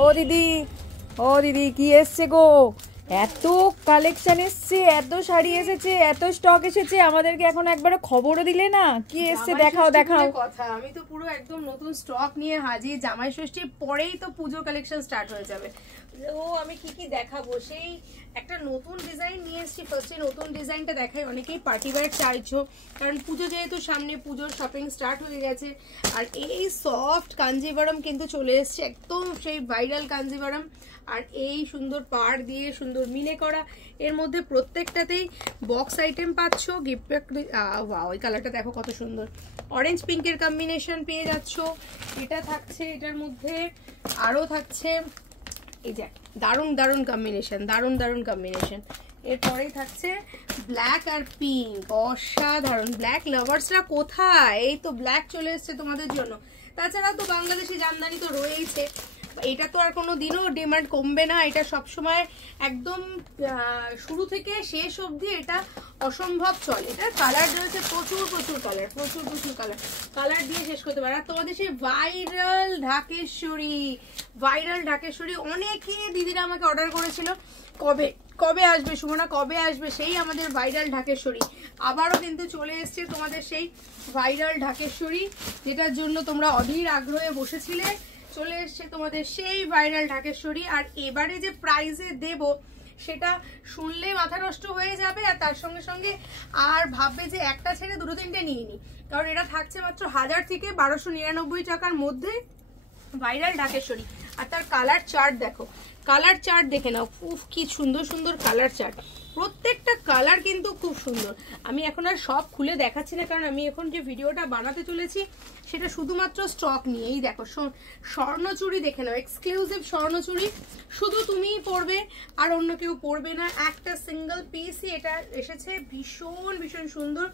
ও দিদি, ও দিদি কি এসছে গো? এত কালেকশন এসছে, এত শাড়ি এসেছে, এত স্টক এসেছে, আমাদেরকে এখন একবারে খবরও দিলে না। কি এসছে দেখাও দেখাও। কথা আমি তো পুরো একদম নতুন স্টক নিয়ে হাজির। জামাই ষষ্ঠীর পরেই তো পুজোর কালেকশন স্টার্ট হয়ে যাবে। ও আমি কি কি দেখাবো, সেই একটা নতুন ডিজাইন নিয়ে এসেছি। ফার্স্টে নতুন ডিজাইনটা দেখাই, অনেকেই পার্টি ওয়্যার চাইছো, কারণ পুজো যেহেতু সামনে, পুজোর শপিং স্টার্ট হয়ে গেছে। আর এই সফট কাঞ্জিভারম কিন্তু চলে এসছে, একদম সেই ভাইরাল কাঞ্জিভারম। আর এই সুন্দর পাড় দিয়ে সুন্দর মিনে করা, এর মধ্যে প্রত্যেকটাতেই বক্স আইটেম পাচ্ছ। গিফট প্যাক, ওয়াও এই কালারটা দেখো কত সুন্দর, অরেঞ্জ পিঙ্কের কম্বিনেশন পেয়ে যাচ্ছ। এটা থাকছে, এটার মধ্যে আরও থাকছে এই যে দারুণ দারুণ কম্বিনেশন, দারুণ দারুণ কম্বিনেশন। এরপরেই থাকছে ব্ল্যাক আর পিঙ্ক, অসাধারণ। ব্ল্যাক লাভার্সরা কোথায়? এই তো ব্ল্যাক চলে এসছে তোমাদের জন্য। তাছাড়া তো বাংলাদেশি জামদানি তো রয়েইছে, এটা তো আর কোনো দিনও ডিমান্ড কমবে না। এটা সবসময় একদম শুরু থেকে শেষ অবধি এটা অসম্ভব চলে। এটা কালার রয়েছে প্রচুর প্রচুর কালার, প্রচুর প্রচুর কালার, কালার দিয়ে শেষ করতে পারে। আর তোমাদের সেই ভাইরাল ঢাকেশ্বরী, ভাইরাল ঢাকেশ্বরী অনেকে দিদিরা আমাকে অর্ডার করেছিল, কবে কবে আসবে সুমনা, কবে আসবে সেই আমাদের ভাইরাল ঢাকেশ্বরী। আবারও কিন্তু চলে এসছে তোমাদের সেই ভাইরাল ঢাকেশ্বরী, যেটার জন্য তোমরা অধীর আগ্রহে বসেছিলে। চলে এসছে তোমাদের সেই ভাইরাল ঢাকেশ্বরী। আর এবারে যে প্রাইজে দেব সেটা শুনলে মাথা নষ্ট হয়ে যাবে, আর তার সঙ্গে সঙ্গে আর ভাববে যে একটা ছেড়ে দুটো তিনটে নিয়ে নি, কারণ এটা থাকছে মাত্র 1000 থেকে 1299 টাকার মধ্যে ভাইরাল ঢাকেশ্বরী। আর তার কালার চার্ট দেখো, কালার চার্ট দেখে নাও, উফ কি সুন্দর সুন্দর কালার চার্ট, প্রত্যেকটা কালার কিন্তু খুব সুন্দর। আমি এখন আর সব খুলে দেখাচ্ছি না, কারণ আমি এখন যে ভিডিওটা বানাতে চলেছি সেটা শুধুমাত্র স্টক নিয়ে। এই দেখো স্বর্ণচুড়ি দেখে নাও, এক্সক্লুসিভ স্বর্ণচুড়ি, শুধু তুমিই পরবে আর অন্য কেউ পরবে না। একটা সিঙ্গেল পিসই এটা এসেছে, ভীষণ ভীষণ সুন্দর।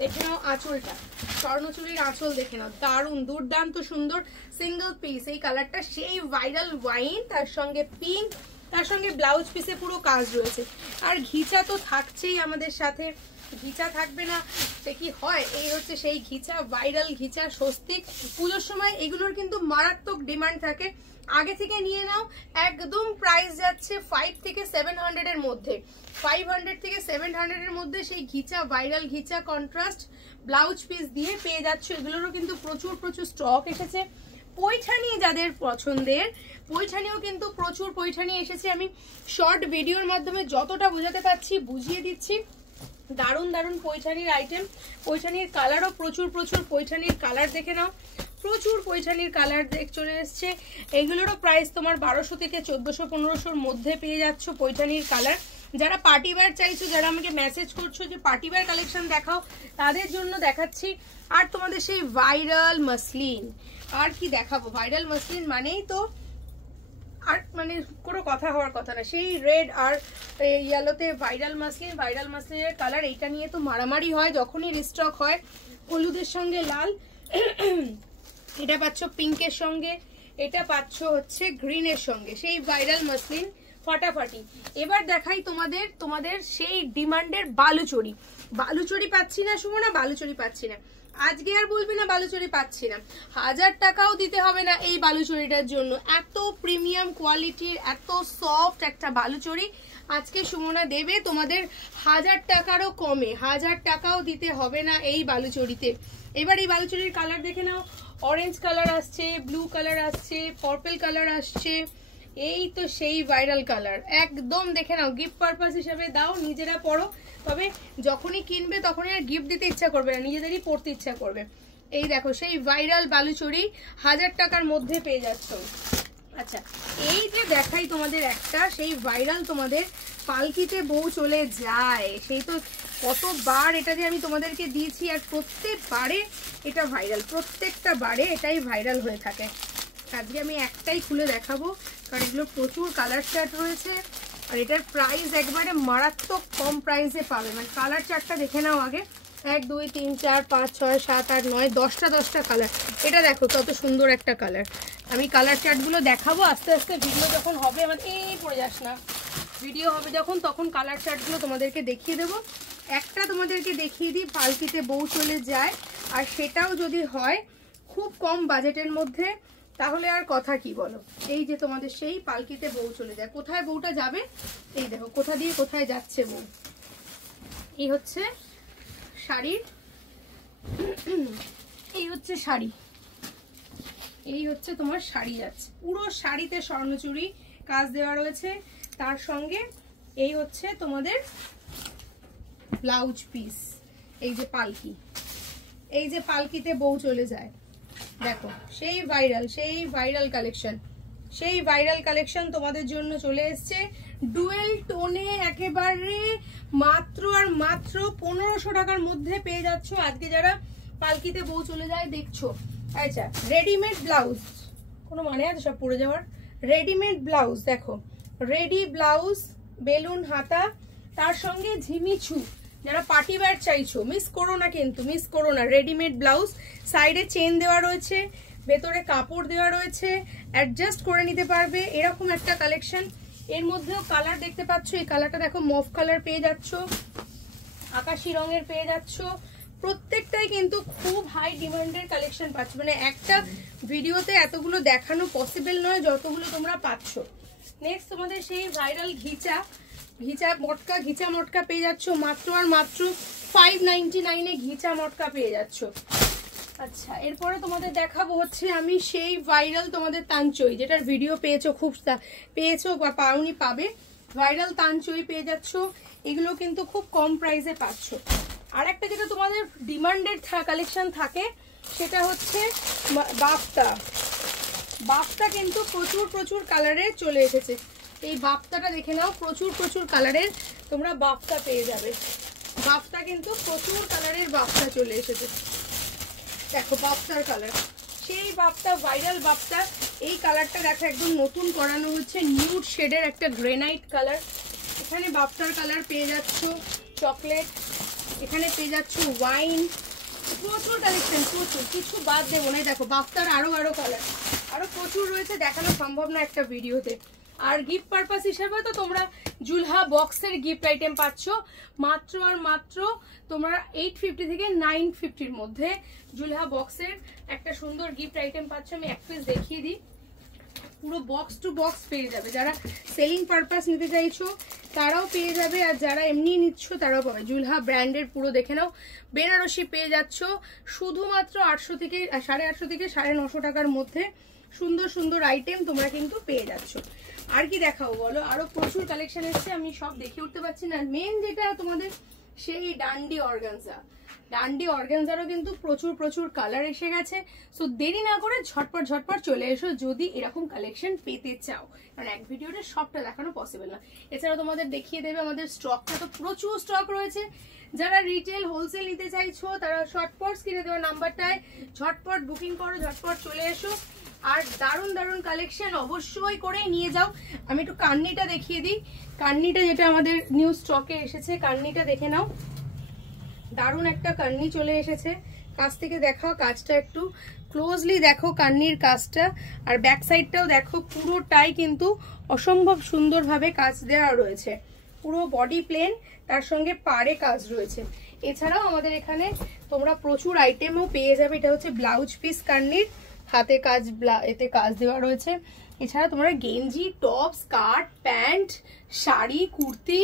দেখে নাও আঁচলটা, স্বর্ণচুরির আঁচল দেখে নাও, দারুণ দুর্দান্ত সুন্দর সিঙ্গেল পিস। এই কালারটা সেই ভাইরাল ওয়াইন, তার সঙ্গে পিঙ্ক, তার সঙ্গে ব্লাউজ পিসে পুরো কাজ রয়েছে। আর ঘিচা তো থাকছেই আমাদের সাথে, ঘিচা থাকবে না সে কি হয়? এই হচ্ছে সেই ঘিচা, ভাইরাল ঘিচা স্বস্তিক। পুজোর সময় এগুলোর কিন্তু মারাত্মক ডিমান্ড থাকে, আগে থেকে নিয়ে নাও। একদম প্রাইস যাচ্ছে 5 থেকে 700 এর মধ্যে, 500 থেকে 700 এর মধ্যে সেই ঘিচা, ভাইরাল ঘিচা কন্ট্রাস্ট ব্লাউজ পিস দিয়ে পেয়ে যাচ্ছ। এগুলোরও কিন্তু প্রচুর প্রচুর স্টক এসেছে। পৈঠানি যাদের পছন্দের, পৈঠানিও কিন্তু প্রচুর পৈঠানি এসেছে। আমি শর্ট ভিডিওর মাধ্যমে যতটা বোঝাতে পারছি বুঝিয়ে দিচ্ছি। দারুণ দারুণ পৈঠানির আইটেম, পৈঠানির কালারও প্রচুর প্রচুর। পৈঠানির কালার দেখে নাও, প্রচুর পৈঠানির কালার চলে এসছে। এগুলোরও প্রাইস তোমার 1200 থেকে 1400-1500-র মধ্যে পেয়ে যাচ্ছ পৈঠানির কালার। যারা পার্টি ওয়্যার চাইছো, যারা আমাকে মেসেজ করছো যে পার্টি ওয়্যার কালেকশন দেখাও, তাদের জন্য দেখাচ্ছি। আর তোমাদের সেই ভাইরাল মাসলিন, আর কি দেখাবো, ভাইরাল মাসলিন মানেই তো আর মানে কোনো কথা হওয়ার কথা না। সেই রেড আর ইয়েলোতে ভাইরাল মাসলিন, ভাইরাল মাসলিনের কালার, এইটা নিয়ে তো মারামারি হয় যখনই রিস্টক হয়। হলুদের সঙ্গে লাল, এটা পাচ্ছ পিঙ্কের সঙ্গে, এটা পাচ্ছ হচ্ছে গ্রিনের সঙ্গে, সেই ভাইরাল মাসলিন ফাটাফাটি। এবার দেখাই তোমাদের সেই ডিমান্ডের বালুচরি। বালুচরি পাচ্ছি না সুমনা, বালুচরি পাচ্ছি না, আজকে আর বলবি না বালুচরি পাচ্ছি না। 1000 টাকাও দিতে হবে না এই বালুচরিটার জন্য। এত প্রিমিয়াম কোয়ালিটির, এত সফট একটা বালুচরি আজকে সুমনা দেবে তোমাদের 1000 টাকারও কমে। 1000 টাকাও দিতে হবে না এই বালুচরিতে। এবার এই বালুচরির কালার দেখে নাও, অরেঞ্জ কালার আসছে, ব্লু কালার আসছে, পার্পল কালার আসছে। এই তো সেই ভাইরাল কালার, একদম দেখে নাও, গিফট পারপাস হিসেবে দাও, নিজেরা পরো। তবে যখনই কিনবে তখনই আর গিফট দিতে ইচ্ছা করবে না, নিজেদেরই পড়তে ইচ্ছা করবে। এই দেখো সেই ভাইরাল বালুচরি 1000 টাকার মধ্যে পেয়ে যাচ্ছ। আচ্ছা, এই যে দেখাই তোমাদের একটা সেই ভাইরাল, তোমাদের পালকিতে বউ চলে যায়, সেই তো কতবার এটা যে আমি তোমাদেরকে দিয়েছি, আর প্রত্যেকবারে এটা ভাইরাল, প্রত্যেকটা বারে এটাই ভাইরাল হয়ে থাকে। আজকে আমি একটাই খুলে দেখাবো, কারণ এগুলো প্রচুর কালার চার্ট রয়েছে। আর এটার প্রাইস একবারে মারাত্মক কম প্রাইসে পাবে। মানে কালার চার্টটা দেখে নাও আগে, 1 2 3 4 5 6 7 8 9 10টা কালার। এটা দেখো কত সুন্দর একটা কালার। আমি কালার চার্টগুলো দেখাবো আস্তে আস্তে, ভিডিও যখন হবে আমাদের, এই পড়ে যাস না, ভিডিও হবে যখন তখন কালার চার্টগুলো তোমাদেরকে দেখিয়ে দেবো। একটা তোমাদেরকে দেখিয়ে দিই, পালকিতে বউ চলে যায়, আর সেটাও যদি হয় খুব কম বাজেটের মধ্যে, তাহলে আর কথা কি বলো। এই যে তোমাদের সেই পালকিতে বউ চলে যায়। কোথায় বউটা যাবে, এই দেখো কোথা দিয়ে কোথায় যাচ্ছে বউ। এই হচ্ছে শাড়ির, এই হচ্ছে শাড়ি, এই হচ্ছে তোমার শাড়ি যাচ্ছে। পুরো শাড়িতে স্বর্ণচুরি কাজ দেওয়া রয়েছে, তার সঙ্গে এই হচ্ছে তোমাদের ব্লাউজ পিস। এই যে পালকি, এই যে পালকিতে বউ চলে যায়, দেখো সেই ভাইরাল কালেকশন, সেই ভাইরাল কালেকশন তোমাদের জন্য চলে এসছে ডুয়েল টোনে। একেবারে মাত্র আর মাত্র 1500 টাকার মধ্যে পেয়ে যাচ্ছ। আজকে যারা পালকিতে বউ চলে যায় দেখছো, আচ্ছা রেডিমেড ব্লাউজ, কোনো মানে আছে সব পরে যাওয়ার? রেডিমেড ব্লাউজ দেখো, রেডি ব্লাউজ, বেলুন হাতা, তার সঙ্গে ঝিমিছু। যারা পার্টি ওয়্যার চাইছো মিস করো না, কিন্তু মিস করো না। রেডিমেড ব্লাউজ, সাইডে চেন দেওয়া রয়েছে, ভেতরে কাপড় দেওয়া রয়েছে, অ্যাডজাস্ট করে নিতে পারবে, এরকম একটা কালেকশন। এর মধ্যেও কালার দেখতে পাচ্ছ, এই কালারটা দেখো মফ কালার পেয়ে যাচ্ছ, আকাশি রঙের পেয়ে যাচ্ছ। প্রত্যেকটাই কিন্তু খুব হাই ডিমান্ডের কালেকশন পাচ্ছ, মানে একটা ভিডিওতে এতগুলো দেখানো পসিবল নয় যতগুলো তোমরা পাচ্ছ। নেক্সট তোমাদের সেই ভাইরাল ঘিচা মটকা পেয়ে যাচ্ছ মাত্র আর মাত্র 599 ঘিচা মটকা পেয়ে যাচ্ছ। আচ্ছা এরপরে তোমাদের দেখাবো হচ্ছে আমি সেই ভাইরাল তোমাদের তানচই, যেটার ভিডিও পেয়েছো বা পাওনি, পাবে। ভাইরাল তানচই পেয়ে যাচ্ছ, এগুলো কিন্তু খুব কম প্রাইসে পাচ্ছ। আর একটা যেটা তোমাদের ডিমান্ডেড কালেকশন থাকে সেটা হচ্ছে বাফতা কিন্তু প্রচুর কালারে চলে এসেছে। এই বাফতাটা দেখে নাও, প্রচুর কালারের তোমরা বাফতা পেয়ে যাবে। বাফতা কিন্তু প্রচুর কালারের বাফতা চলে এসেছে, দেখো বাফতার কালার, সেই বাফতা ভাইরাল বাফতা। এই কালারটা দেখো একদম নতুন করানো হচ্ছে, নিউড শেডের একটা গ্রেনাইট কালার। এখানে বাফতার কালার পেয়ে যাচ্ছ, চকলেট, এখানে পেয়ে যাচ্ছ ওয়াইন। প্রচুর কালেকশন, প্রচুর, কিছু বাদ দেবো না। দেখো বাফতার আরো কালার আরো প্রচুর রয়েছে, দেখানো সম্ভব না একটা ভিডিওতে। আর গিফট পারপাস হিসেবে তো তোমরা জুলহা বক্সের গিফট আইটেম পাচ্ছ মাত্র আর মাত্র তোমরা 850 থেকে 950-র মধ্যে। জুলহা বক্সের একটা সুন্দর গিফট আইটেম পাচ্ছ। আমি এক পিস দেখিয়ে দিই, পুরো বক্স টু বক্স পেয়ে যাবে। যারা সেলিং পারপাস নিতে চাইছো তারাও পেয়ে যাবে, আর যারা এমনি নিচ্ছ তারাও পাবে। জুলহা ব্র্যান্ডের পুরো দেখে নাও, বেনারসি পেয়ে যাচ্ছ শুধুমাত্র 800 থেকে 850 থেকে 950 টাকার মধ্যে। সুন্দর আইটেম তোমরা কিন্তু পেয়ে যাচ্ছ। আর কি দেখাবো বলো, আরো প্রচুর কালেকশন এসছে, আমি সব দেখে উঠতে পারছি না। মেন যেটা তোমাদের সেই ডান্ডি অর্গানজারও কিন্তু প্রচুর কালার এসে গেছে। সো দেরি না করে ঝটপট চলে এসো যদি এরকম কালেকশন পেতে চাও, কারণ এক ভিডিওতে সবটা দেখানো পসিবল না। এছাড়া তোমাদের দেখিয়ে দেবে আমাদের স্টকটা, তো প্রচুর স্টক রয়েছে। যারা রিটেল হোলসেল নিতে চাইছো তারা শর্টপট স্ক্রিনে দেওয়া নাম্বারটায় ঝটপট বুকিং করো, ঝটপট চলে এসো। আর দারুণ কালেকশন অবশ্যই করেই নিয়ে যাও। আমি একটু কান্নিটা দেখিয়ে দিই, কান্নিটা যেটা আমাদের নিউ স্টকে এসেছে, কান্নিটা দেখে নাও। দারুণ একটা কান্নি চলে এসেছে, কাছ থেকে দেখাও, কাজটা একটু ক্লোজলি দেখো কান্নির কাজটা। আর ব্যাক সাইডটাও দেখো, পুরোটাই কিন্তু অসম্ভব সুন্দরভাবে কাজ দেওয়া রয়েছে। পুরো বডি প্লেন, তার সঙ্গে পাড়ে কাজ রয়েছে। এছাড়াও আমাদের এখানে তোমরা প্রচুর আইটেমও পেয়ে যাবে। এটা হচ্ছে ব্লাউজ পিস কান্নির, হাতে কাজ, এতে কাজ দেওয়া রয়েছে। এছাড়া তোমরা গেঞ্জি, top, skirt, pant, sari, kurti,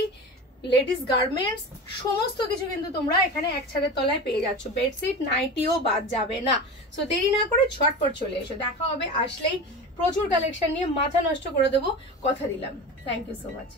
ladies garments সমস্ত কিছু কিন্তু তোমরা এখানে এক ছাদের তলায় পেয়ে যাচ্ছ। বেডশিট, নাইটিও বাদ যাবে না। সো দেরি না করে ঝটপট চলে এসো, দেখা হবে আসলেই প্রচুর কালেকশন নিয়ে। মাথা নষ্ট করে দেবো, কথা দিলাম। Thank you so much.